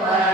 Lord.